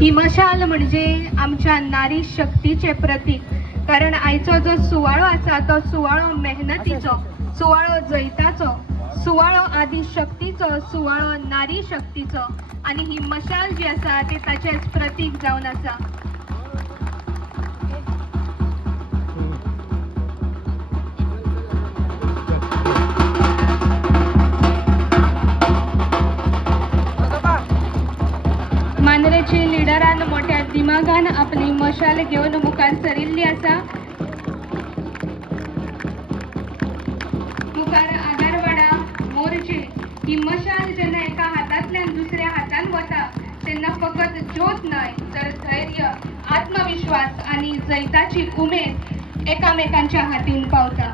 ही मशाल म्हणजे आमच्या नारी शक्तीचे प्रतीक. कारण आयचो जो सुवाळो आसा तो सुवाळो मेहनतीचो, सुवाळो जैताचो, सुवाळो आदी शक्तीचो, सुवाळो नारी शक्तीचो. आणि ही मशाल जी आसा ती ताचेच प्रतीक जावन आसा. मांद्रेची लिडरान मोठ्या दिमागान आपली मशाल घेऊन मुखार सरिल्ली आसा. मुखार आगारवाडा मोर्चे ही मशाल जेन्ना एका हातांतल्यान दुसऱ्या हातान वता तेन्ना फकत ज्योत न्हय तर धैर्य, आत्मविश्वास आणि जैताची उमेद एकामेकांच्या हातीन पावता.